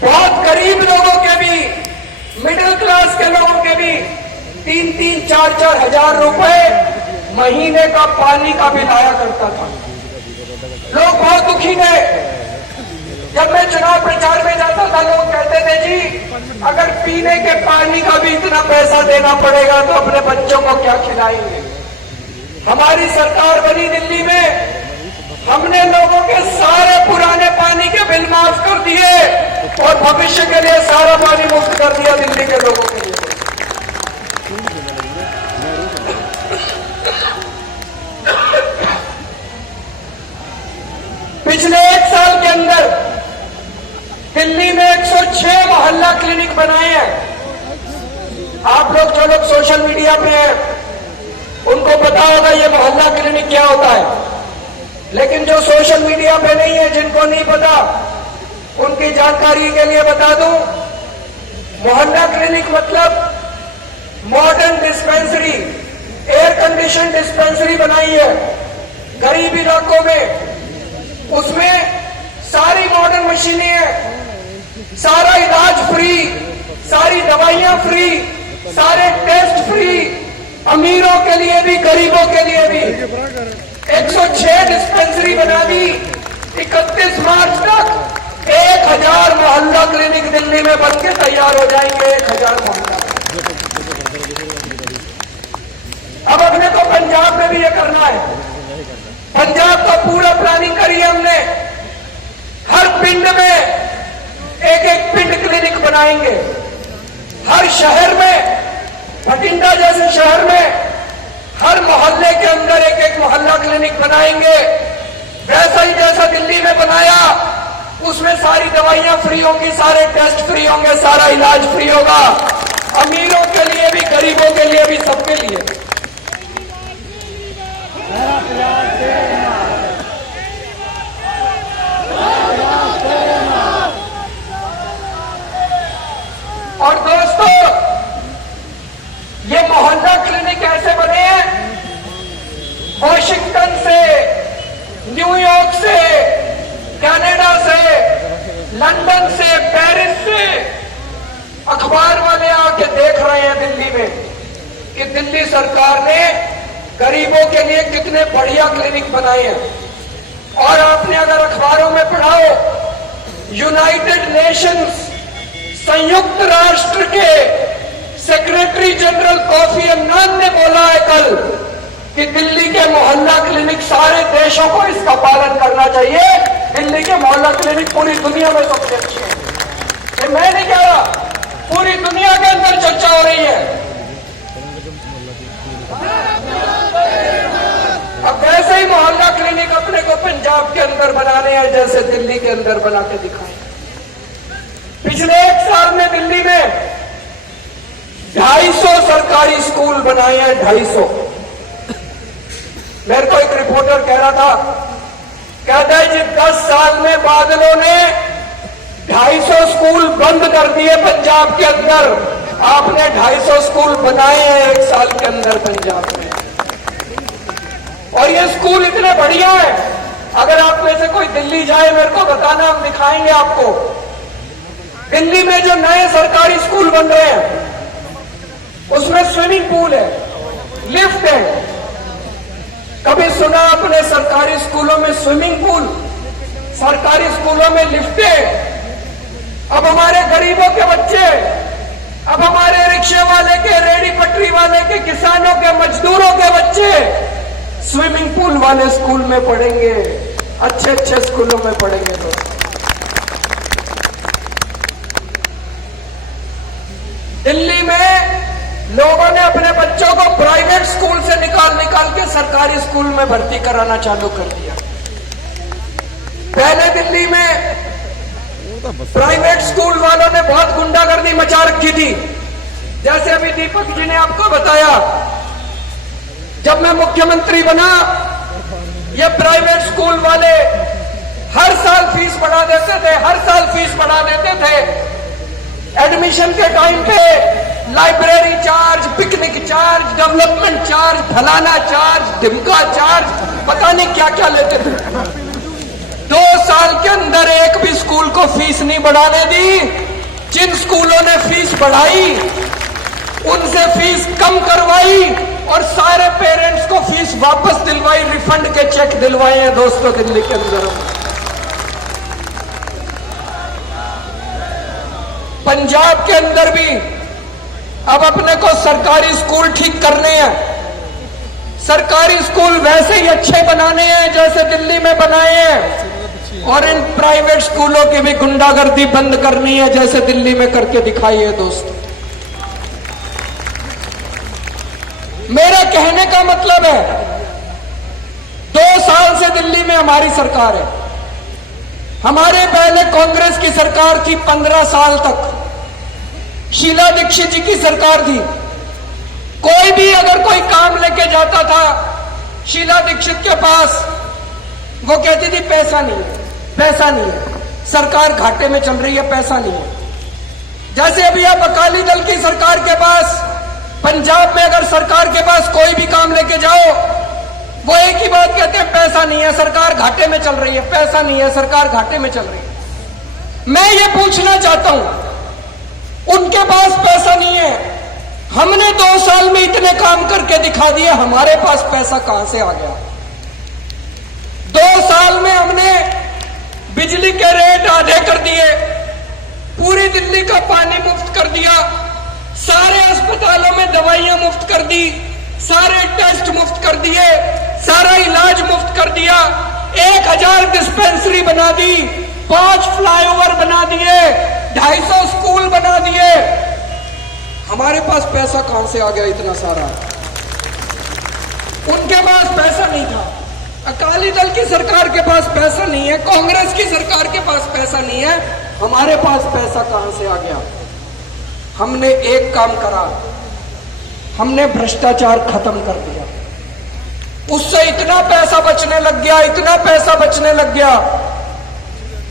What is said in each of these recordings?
बहुत गरीब लोगों के भी, मिडिल क्लास के लोगों के भी 3-3, 4-4 हजार रुपए महीने का पानी का बिल आया करता था। लोग बहुत दुखी थे। जब मैं चुनाव प्रचार में जाता था, लोग कहते थे जी अगर पीने के पानी का भी इतना पैसा देना पड़ेगा तो अपने बच्चों को क्या खिलाएंगे। हमारी सरकार बनी दिल्ली में, हमने लोगों के सारे पुराने पानी के बिल माफ कर दिए और भविष्य के लिए सारा पानी मुफ्त कर दिया दिल्ली के लोगों के लिए। पिछले 1 साल के अंदर दिल्ली में 106 मोहल्ला क्लिनिक बनाए हैं। आप लोग जो लोग सोशल मीडिया पे हैं उनको पता होगा ये मोहल्ला क्लिनिक क्या होता है, लेकिन जो सोशल मीडिया पे नहीं है, जिनको नहीं पता, उनकी जानकारी के लिए बता दूं, मोहल्ला क्लिनिक मतलब modern dispensary, air condition dispensary बनाई है गरीब इलाकों में। उसमें सारी मॉडर्न मशीनें हैं, सारा इलाज फ्री, सारी दवाइयां फ्री, सारे टेस्ट फ्री, अमीरों के लिए भी गरीबों के लिए भी। 106 डिस्पेंसरी बना दी। 31 मार्च तक 1000 मोहल्ला क्लिनिक दिल्ली में बन के तैयार हो जाएंगे। 1000 मोहल्ला। अब अपने को पंजाब में भी ये करना है। पंजाब का पूरा प्लानिंग करी है हमने। हर पिंड में एक पिंड क्लिनिक बनाएंगे। हर शहर में, बठिंडा जैसे शहर में हर मोहल्ले के अंदर एक मोहल्ला क्लिनिक बनाएंगे। वैसा ही जैसा दिल्ली में बनाया, उसमें सारी दवाइयां फ्री होंगी, सारे टेस्ट फ्री होंगे, सारा इलाज फ्री होगा। अमीरों के लिए भी, गरीबों के लिए भी, सबके लिए। और दोस्तों, ये मोहल्ला क्लिनिक ऐसे बने हैं, वॉशिंगटन से, न्यूयॉर्क से, कनाडा से, लंदन से, पेरिस से अखबार वाले आके देख रहे हैं दिल्ली में कि दिल्ली सरकार ने गरीबों के लिए कितने बढ़िया क्लिनिक बनाए हैं। और आपने अगर अखबारों में पढ़ा हो, यूनाइटेड नेशंस, संयुक्त राष्ट्र के सेक्रेटरी जनरल कोफी अन्नान ने बोला है कल कि दिल्ली के मोहल्ला क्लिनिक, सारे देशों को इसका पालन करना चाहिए। दिल्ली के मोहल्ला क्लिनिक पूरी दुनिया में सबसे अच्छे हैं। ये मैं नहीं कह रहा, पूरी दुनिया के अंदर चर्चा हो रही है। अब वैसे ही मोहल्ला क्लिनिक अपने को पंजाब के अंदर बनाने हैं जैसे दिल्ली के अंदर बना के दिखाए। पिछले 1 साल में दिल्ली में 250 सरकारी स्कूल बनाए हैं। 250। मेरे को एक रिपोर्टर कह रहा था, कहता है जी 10 साल में बादलों ने 250 स्कूल बंद कर दिए पंजाब के अंदर। आपने 250 स्कूल बनाए हैं 1 साल के अंदर पंजाब में। और ये स्कूल इतने बढ़िया है, अगर आप में से कोई दिल्ली जाए मेरे को बताना, हम दिखाएंगे आपको। दिल्ली में जो नए सरकारी स्कूल बन रहे हैं उसमें स्विमिंग पूल है, लिफ्ट है। कभी सुना आपने सरकारी स्कूलों में स्विमिंग पूल, सरकारी स्कूलों में लिफ्टें? अब हमारे गरीबों के बच्चे, अब हमारे रिक्शे वाले के, रेडी पटरी वाले के, किसानों के, मजदूरों के बच्चे स्विमिंग पूल वाले स्कूल में पढ़ेंगे, अच्छे अच्छे स्कूलों में पढ़ेंगे। तो दिल्ली में लोगों ने अपने बच्चों को प्राइवेट स्कूल से निकाल के सरकारी स्कूल में भर्ती कराना चालू कर दिया। पहले दिल्ली में प्राइवेट स्कूल वालों ने बहुत गुंडागर्दी मचा रखी थी। जैसे अभी दीपक जी ने आपको बताया, जब मैं मुख्यमंत्री बना, ये प्राइवेट स्कूल वाले हर साल फीस बढ़ा देते थे, हर साल फीस बढ़ा देते थे। एडमिशन के टाइम पे library charge, picnic charge, development charge, फलाना चार्ज, ढिमका चार्ज, पता नहीं क्या क्या लेते थे। 2 साल के अंदर 1 भी स्कूल को फीस नहीं बढ़ाने दी। जिन स्कूलों ने फीस बढ़ाई उनसे फीस कम करवाई और सारे पेरेंट्स को फीस वापस दिलवाई, रिफंड के चेक दिलवाए हैं दोस्तों दिल्ली के अंदर। पंजाब के अंदर भी अब अपने को सरकारी स्कूल ठीक करने हैं। सरकारी स्कूल वैसे ही अच्छे बनाने हैं जैसे दिल्ली में बनाए हैं, और इन प्राइवेट स्कूलों की भी गुंडागर्दी बंद करनी है जैसे दिल्ली में करके दिखाई है दोस्तों। मेरा कहने का मतलब है 2 साल से दिल्ली में हमारी सरकार है। हमारे पहले कांग्रेस की सरकार थी 15 साल तक, शीला दीक्षित जी की सरकार थी। कोई भी अगर कोई काम लेके जाता था शीला दीक्षित के पास, वो कहती थी पैसा नहीं है, पैसा नहीं है, सरकार घाटे में चल रही है, पैसा नहीं है। जैसे अभी आप अकाली दल की सरकार के पास, पंजाब में अगर सरकार के पास कोई भी काम लेके जाओ, वो एक ही बात कहते हैं, पैसा नहीं है, सरकार घाटे में चल रही है, पैसा नहीं है, सरकार घाटे में चल रही है। मैं ये पूछना चाहता हूं, उनके पास पैसा नहीं है, हमने 2 साल में इतने काम करके दिखा दिए, हमारे पास पैसा कहां से आ गया? 2 साल में हमने बिजली के रेट आधे कर दिए, पूरी दिल्ली का पानी मुफ्त कर दिया, सारे अस्पतालों में दवाइयां मुफ्त कर दी, सारे टेस्ट मुफ्त कर दिए, सारा इलाज मुफ्त कर दिया, 1000 डिस्पेंसरी बना दी, 5 फ्लाईओवर बना दिए, 250 स्कूल बना दिए। हमारे पास पैसा कहां से आ गया इतना सारा? उनके पास पैसा नहीं था। अकाली दल की सरकार के पास पैसा नहीं है, कांग्रेस की सरकार के पास पैसा नहीं है, हमारे पास पैसा कहां से आ गया? हमने एक काम करा, हमने भ्रष्टाचार खत्म कर दिया। उससे इतना पैसा बचने लग गया, इतना पैसा बचने लग गया।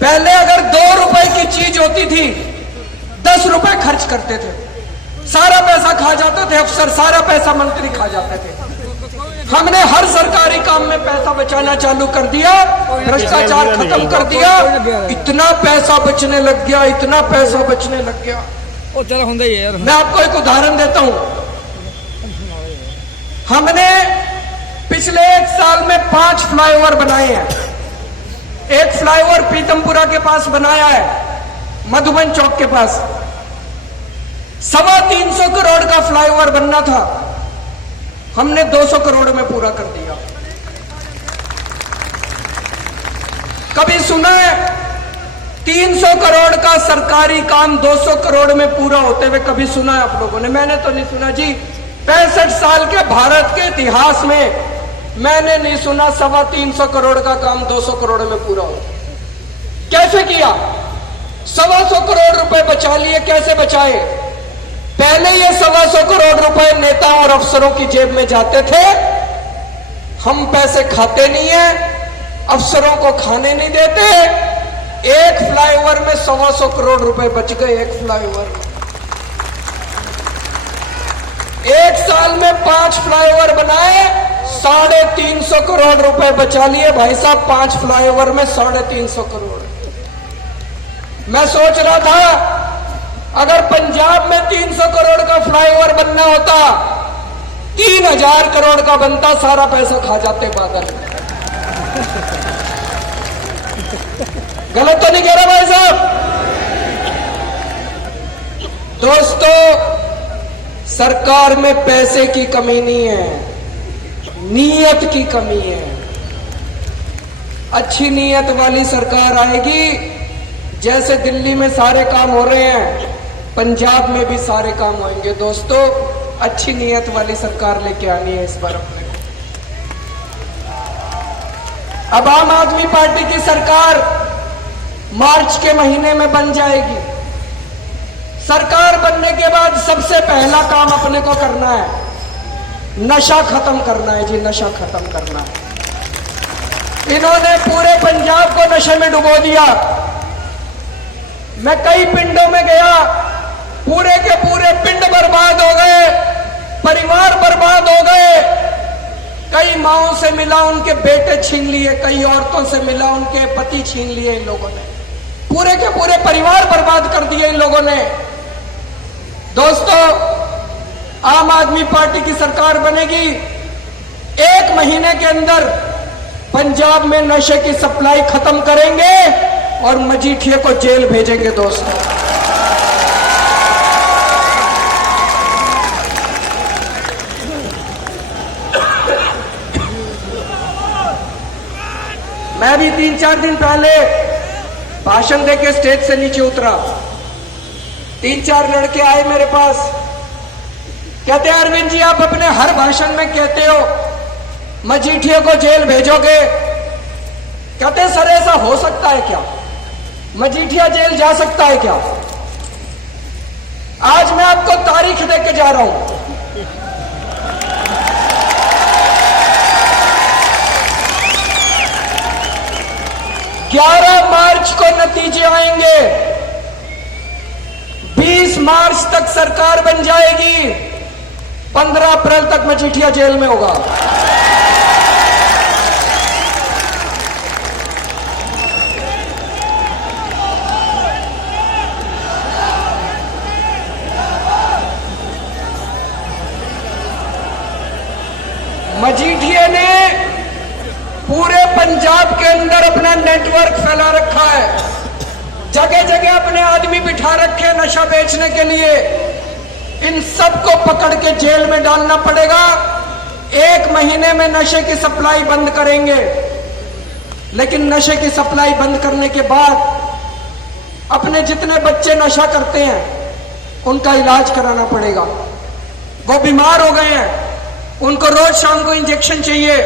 पहले अगर 2 रुपए की चीज होती थी, 10 रुपए खर्च करते थे, सारा पैसा खा जाते थे अफसर, सारा पैसा मंत्री खा जाते थे। हमने हर सरकारी काम में पैसा बचाना चालू कर दिया, भ्रष्टाचार खत्म कर दिया, इतना पैसा बचने लग गया, इतना पैसा बचने लग गया। मैं आपको एक उदाहरण देता हूं। हमने पिछले 1 साल में 5 फ्लाईओवर बनाए हैं। एक फ्लाईओवर पीतमपुरा के पास बनाया है, मधुबन चौक के पास, 325 करोड़ का फ्लाईओवर बनना था, हमने 200 करोड़ में पूरा कर दिया। कभी सुना है 300 करोड़ का सरकारी काम 200 करोड़ में पूरा होते हुए? कभी सुना है आप लोगों ने? मैंने तो नहीं सुना जी। 65 साल के भारत के इतिहास में मैंने नहीं सुना 325 करोड़ का काम 200 करोड़ में पूरा हो। कैसे किया? 125 करोड़ रुपए बचा लिए। कैसे बचाए? पहले ये 125 करोड़ रुपए नेता और अफसरों की जेब में जाते थे। हम पैसे खाते नहीं है, अफसरों को खाने नहीं देते। एक फ्लाईओवर में 125 करोड़ रुपए बच गए। एक फ्लाईओवर, 1 साल में 5 फ्लाईओवर बनाए, 350 करोड़ रुपए बचा लिए। भाई साहब, 5 फ्लाईओवर में 350 करोड़। मैं सोच रहा था अगर पंजाब में 300 करोड़ का फ्लाईओवर बनना होता, 3000 करोड़ का बनता, सारा पैसा खा जाते बादल। गलत तो नहीं कह रहा भाई साहब? दोस्तों, सरकार में पैसे की कमी नहीं है, नीयत की कमी है। अच्छी नीयत वाली सरकार आएगी, जैसे दिल्ली में सारे काम हो रहे हैं, पंजाब में भी सारे काम होंगे। दोस्तों, अच्छी नीयत वाली सरकार लेके आनी है इस बार अपने को। अब आम आदमी पार्टी की सरकार मार्च के महीने में बन जाएगी। सरकार बनने के बाद सबसे पहला काम अपने को करना है, नशा खत्म करना है जी, नशा खत्म करना है। इन्होंने पूरे पंजाब को नशे में डुबो दिया। मैं कई पिंडों में गया, पूरे के पूरे पिंड बर्बाद हो गए, परिवार बर्बाद हो गए। कई माओं से मिला, उनके बेटे छीन लिए, कई औरतों से मिला, उनके पति छीन लिए इन लोगों ने। पूरे के पूरे परिवार बर्बाद कर दिए इन लोगों ने। दोस्तों, आम आदमी पार्टी की सरकार बनेगी, 1 महीने के अंदर पंजाब में नशे की सप्लाई खत्म करेंगे और मजीठिया को जेल भेजेंगे। दोस्तों, मैं भी 3-4 दिन पहले भाषण देके स्टेज से नीचे उतरा। 3-4 लड़के आए मेरे पास, कहते हैं अरविंद जी, आप अपने हर भाषण में कहते हो मजीठिया को जेल भेजोगे। कहते हैं सर, ऐसा हो सकता है क्या? मजीठिया जेल जा सकता है क्या? आज मैं आपको तारीख देके जा रहा हूं। 11 मार्च को नतीजे आएंगे। 20 मार्च तक सरकार बन जाएगी। 15 अप्रैल तक मजीठिया जेल में होगा। मजीठिया ने पूरे पंजाब के अंदर अपना नेटवर्क फैला रखा है। जगह जगह अपने आदमी बिठा रखे नशा बेचने के लिए। इन सबको पकड़ के जेल में डालना पड़ेगा। 1 महीने में नशे की सप्लाई बंद करेंगे, लेकिन नशे की सप्लाई बंद करने के बाद अपने जितने बच्चे नशा करते हैं उनका इलाज कराना पड़ेगा। वो बीमार हो गए हैं, उनको रोज शाम को इंजेक्शन चाहिए।